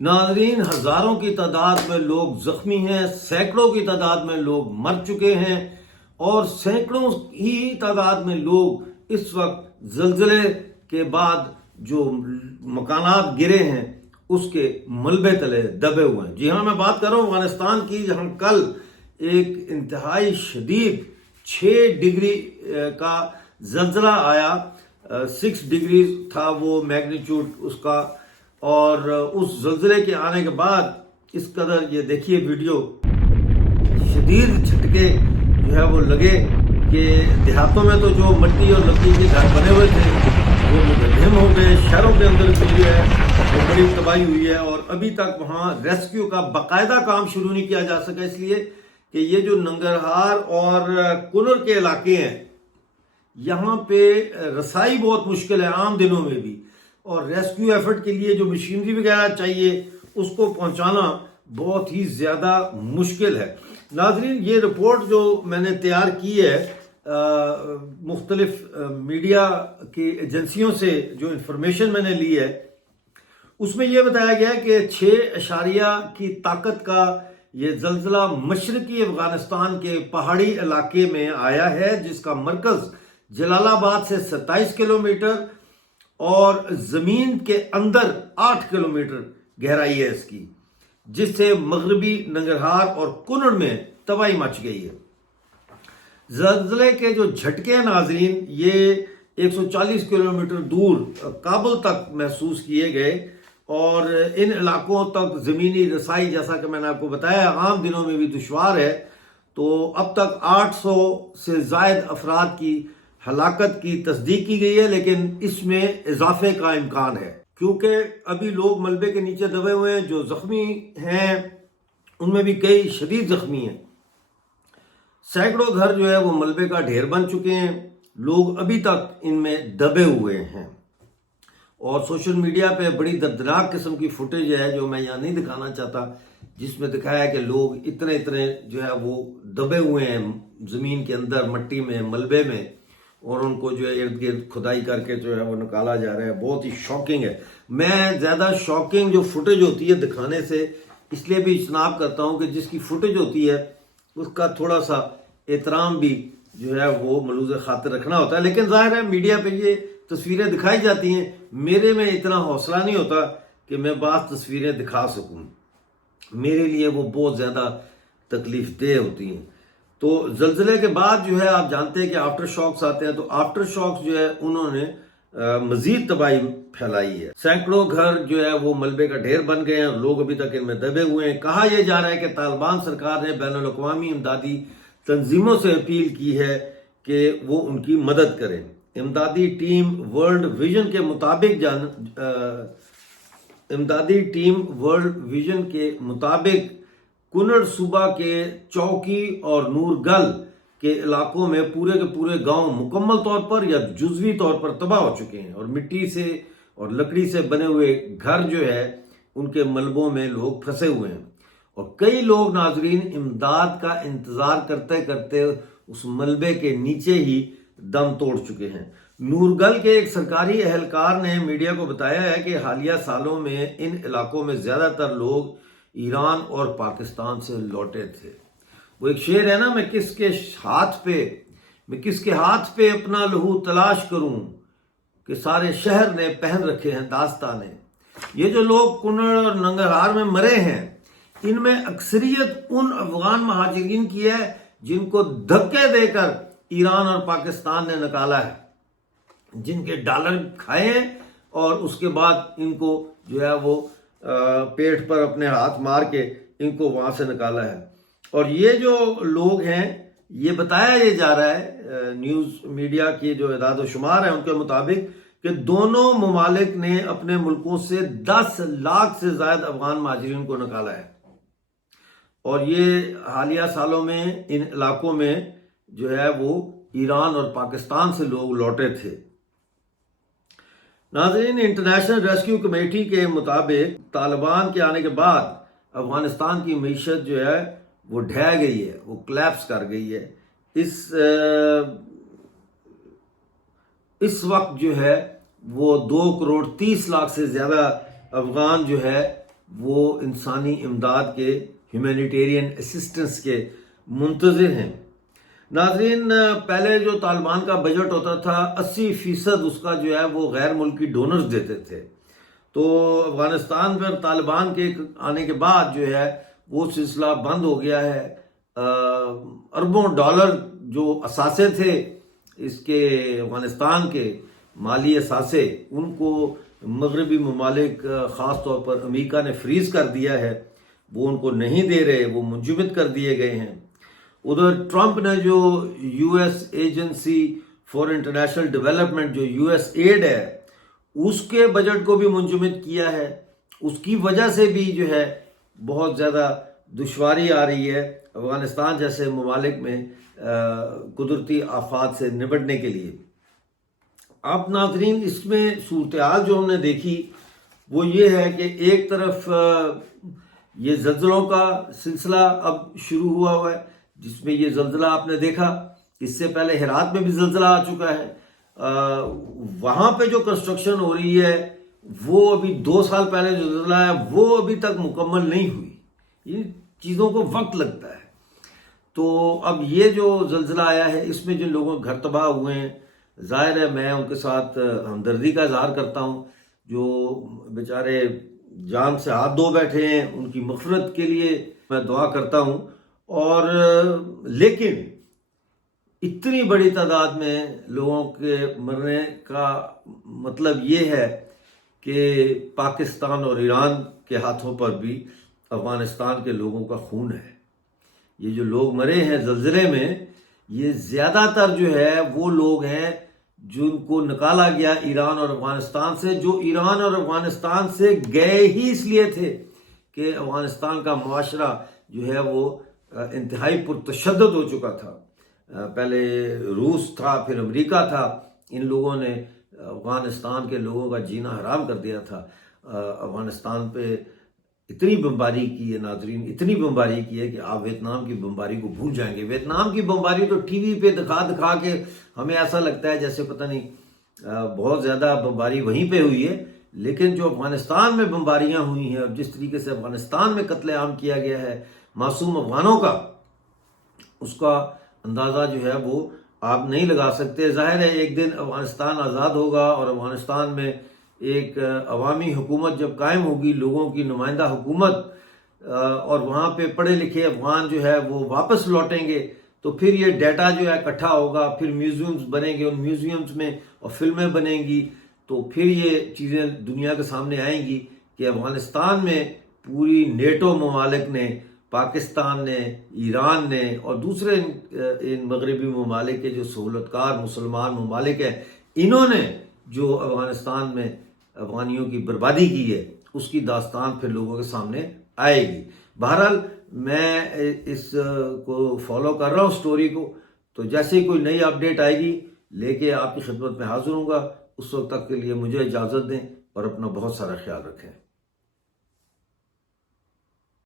ناظرین، ہزاروں کی تعداد میں لوگ زخمی ہیں، سینکڑوں کی تعداد میں لوگ مر چکے ہیں اور سینکڑوں ہی تعداد میں لوگ اس وقت زلزلے کے بعد جو مکانات گرے ہیں اس کے ملبے تلے دبے ہوئے ہیں۔ جی ہاں، میں بات کر رہا ہوں افغانستان کی، جہاں کل ایک انتہائی شدید 6 ڈگری کا زلزلہ آیا، 6 ڈگری تھا وہ میگنیچیوڈ اس کا، اور اس زلزلے کے آنے کے بعد اس قدر، یہ دیکھیے ویڈیو، شدید جھٹکے جو ہے وہ لگے کہ دیہاتوں میں تو جو مٹی اور لکڑی کے گھر بنے ہوئے تھے وہ منہدم ہو گئے، شہروں کے اندر بھی ہے وہ بڑی تباہی ہوئی ہے، اور ابھی تک وہاں ریسکیو کا باقاعدہ کام شروع نہیں کیا جا سکا، اس لیے کہ یہ جو ننگرہار اور کنر کے علاقے ہیں یہاں پہ رسائی بہت مشکل ہے عام دنوں میں بھی، اور ریسکیو ایفرٹ کے لیے جو مشینری وغیرہ چاہیے اس کو پہنچانا بہت ہی زیادہ مشکل ہے۔ ناظرین، یہ رپورٹ جو میں نے تیار کی ہے مختلف میڈیا کی ایجنسیوں سے، جو انفارمیشن میں نے لی ہے، اس میں یہ بتایا گیا کہ 6 کی طاقت کا یہ زلزلہ مشرقی افغانستان کے پہاڑی علاقے میں آیا ہے، جس کا مرکز جلال آباد سے 27 کلومیٹر اور زمین کے اندر 8 کلومیٹر گہرائی ہے اس کی، جس سے مغربی ننگرہار اور کنڑ میں تباہی مچ گئی ہے۔ زلزلے کے جو جھٹکے ہیں ناظرین، یہ 140 کلومیٹر دور کابل تک محسوس کیے گئے، اور ان علاقوں تک زمینی رسائی، جیسا کہ میں نے آپ کو بتایا، عام دنوں میں بھی دشوار ہے۔ تو اب تک 800 سے زائد افراد کی ہلاکت کی تصدیق کی گئی ہے، لیکن اس میں اضافے کا امکان ہے کیونکہ ابھی لوگ ملبے کے نیچے دبے ہوئے ہیں۔ جو زخمی ہیں ان میں بھی کئی شدید زخمی ہیں، سینکڑوں گھر جو ہے وہ ملبے کا ڈھیر بن چکے ہیں، لوگ ابھی تک ان میں دبے ہوئے ہیں، اور سوشل میڈیا پہ بڑی دردناک قسم کی فوٹیج ہے جو میں یہاں نہیں دکھانا چاہتا، جس میں دکھایا کہ لوگ اتنے جو ہے وہ دبے ہوئے ہیں زمین کے اندر، مٹی میں، ملبے میں، اور ان کو جو ہے ارد گرد کھدائی کر کے جو ہے وہ نکالا جا رہا ہے۔ بہت ہی شاکنگ ہے۔ میں زیادہ شاکنگ جو فوٹیج ہوتی ہے دکھانے سے اس لیے بھی اجتناب کرتا ہوں کہ جس کی فوٹیج ہوتی ہے اس کا تھوڑا سا احترام بھی جو ہے وہ ملوز خاطر رکھنا ہوتا ہے، لیکن ظاہر ہے میڈیا پہ یہ تصویریں دکھائی جاتی ہیں، میرے میں اتنا حوصلہ نہیں ہوتا کہ میں بعض تصویریں دکھا سکوں، میرے لیے وہ بہت زیادہ تکلیف دہ ہوتی ہیں۔ تو زلزلے کے بعد جو ہے آپ جانتے ہیں کہ آفٹر شاکس آتے ہیں، تو آفٹر شاکس جو ہے انہوں نے مزید تباہی پھیلائی ہے، سینکڑوں گھر جو ہے وہ ملبے کا ڈھیر بن گئے ہیں اور لوگ ابھی تک ان میں دبے ہوئے ہیں۔ کہا یہ جا رہا ہے کہ طالبان سرکار نے بین الاقوامی امدادی تنظیموں سے اپیل کی ہے کہ وہ ان کی مدد کریں۔ امدادی ٹیم ورلڈ ویژن کے مطابق کنڑ صوبہ کے چوکی اور نورگل کے علاقوں میں پورے کے پورے گاؤں مکمل طور پر یا جزوی طور پر تباہ ہو چکے ہیں، اور مٹی سے اور لکڑی سے بنے ہوئے گھر جو ہے ان کے ملبوں میں لوگ پھنسے ہوئے ہیں، اور کئی لوگ ناظرین امداد کا انتظار کرتے کرتے اس ملبے کے نیچے ہی دم توڑ چکے ہیں۔ نورگل کے ایک سرکاری اہلکار نے میڈیا کو بتایا ہے کہ حالیہ سالوں میں ان علاقوں میں زیادہ تر لوگ ایران اور پاکستان سے لوٹے تھے۔ وہ ایک شعر ہے نا، میں کس کے ہاتھ پہ اپنا لہو تلاش کروں کہ سارے شہر نے پہن رکھے ہیں داستانے۔ یہ جو لوگ کنڑ اور ننگرہار میں مرے ہیں، ان میں اکثریت ان افغان مہاجرین کی ہے جن کو دھکے دے کر ایران اور پاکستان نے نکالا ہے، جن کے ڈالر کھائے ہیں اور اس کے بعد ان کو جو ہے وہ پیٹ پر اپنے ہاتھ مار کے ان کو وہاں سے نکالا ہے۔ اور یہ جو لوگ ہیں، یہ بتایا یہ جا رہا ہے نیوز میڈیا کی جو اعداد و شمار ہیں ان کے مطابق کہ دونوں ممالک نے اپنے ملکوں سے 10 لاکھ سے زائد افغان مہاجرین کو نکالا ہے، اور یہ حالیہ سالوں میں ان علاقوں میں جو ہے وہ ایران اور پاکستان سے لوگ لوٹے تھے۔ ناظرین، انٹرنیشنل ریسکیو کمیٹی کے مطابق طالبان کے آنے کے بعد افغانستان کی معیشت جو ہے وہ ڈھہ گئی ہے، وہ کلیپس کر گئی ہے۔ اس وقت جو ہے وہ 2 کروڑ 30 لاکھ سے زیادہ افغان جو ہے وہ انسانی امداد کے، ہیومینیٹیرین اسسٹنس کے منتظر ہیں۔ ناظرین، پہلے جو طالبان کا بجٹ ہوتا تھا 80% اس کا جو ہے وہ غیر ملکی ڈونرز دیتے تھے، تو افغانستان پر طالبان کے آنے کے بعد جو ہے وہ سلسلہ بند ہو گیا ہے۔ اربوں ڈالر جو اثاثے تھے اس کے، افغانستان کے مالی اثاثے، ان کو مغربی ممالک خاص طور پر امریکہ نے فریز کر دیا ہے، وہ ان کو نہیں دے رہے، وہ منجمد کر دیے گئے ہیں۔ ادھر ٹرمپ نے جو U S agency for international development, جو یو ایس ایڈ ہے، اس کے بجٹ کو بھی منجمد کیا ہے۔ اس کی وجہ سے بھی جو ہے بہت زیادہ دشواری آ رہی ہے افغانستان جیسے ممالک میں قدرتی آفات سے نمٹنے کے لیے۔ اب ناظرین، اس میں صورتحال جو ہم نے دیکھی وہ یہ ہے کہ ایک طرف یہ زلزلوں کا سلسلہ اب شروع ہوا ہے، جس میں یہ زلزلہ آپ نے دیکھا، اس سے پہلے ہرات میں بھی زلزلہ آ چکا ہے۔ وہاں پہ جو کنسٹرکشن ہو رہی ہے وہ ابھی 2 سال پہلے جو زلزلہ ہے وہ ابھی تک مکمل نہیں ہوئی۔ یہ چیزوں کو وقت لگتا ہے۔ تو اب یہ جو زلزلہ آیا ہے اس میں جن لوگوں کے گھر تباہ ہوئے ہیں، ظاہر ہے میں ان کے ساتھ ہمدردی کا اظہار کرتا ہوں۔ جو بیچارے جان سے ہاتھ دھو بیٹھے ہیں ان کی مغفرت کے لیے میں دعا کرتا ہوں۔ اور لیکن اتنی بڑی تعداد میں لوگوں کے مرنے کا مطلب یہ ہے کہ پاکستان اور ایران کے ہاتھوں پر بھی افغانستان کے لوگوں کا خون ہے۔ یہ جو لوگ مرے ہیں زلزلے میں، یہ زیادہ تر جو ہے وہ لوگ ہیں جن کو نکالا گیا ایران اور افغانستان سے، جو ایران اور افغانستان سے گئے ہی اس لیے تھے کہ افغانستان کا معاشرہ جو ہے وہ انتہائی پرتشدد ہو چکا تھا۔ پہلے روس تھا، پھر امریکہ تھا، ان لوگوں نے افغانستان کے لوگوں کا جینا حرام کر دیا تھا۔ افغانستان پہ اتنی بمباری کی ہے ناظرین، اتنی بمباری کی ہے کہ آپ ویتنام کی بمباری کو بھول جائیں گے۔ ویتنام کی بمباری تو ٹی وی پہ دکھا کے ہمیں ایسا لگتا ہے جیسے پتہ نہیں بہت زیادہ بمباری وہیں پہ ہوئی ہے، لیکن جو افغانستان میں بمباریاں ہوئی ہیں اور جس طریقے سے افغانستان میں قتل عام کیا گیا ہے معصوم افغانوں کا، اس کا اندازہ جو ہے وہ آپ نہیں لگا سکتے۔ ظاہر ہے ایک دن افغانستان آزاد ہوگا اور افغانستان میں ایک عوامی حکومت جب قائم ہوگی، لوگوں کی نمائندہ حکومت، اور وہاں پہ پڑھے لکھے افغان جو ہے وہ واپس لوٹیں گے، تو پھر یہ ڈیٹا جو ہے اکٹھا ہوگا، پھر میوزیمز بنیں گے، ان میوزیمز میں اور فلمیں بنیں گی، تو پھر یہ چیزیں دنیا کے سامنے آئیں گی کہ افغانستان میں پوری نیٹو ممالک نے، پاکستان نے، ایران نے اور دوسرے ان مغربی ممالک کے جو سہولتکار مسلمان ممالک ہیں، انہوں نے جو افغانستان میں افغانیوں کی بربادی کی ہے، اس کی داستان پھر لوگوں کے سامنے آئے گی۔ بہرحال میں اس کو فالو کر رہا ہوں سٹوری کو، تو جیسے ہی کوئی نئی اپڈیٹ آئے گی لے کے آپ کی خدمت میں حاضر ہوں گا۔ اس وقت تک کے لیے مجھے اجازت دیں اور اپنا بہت سارا خیال رکھیں۔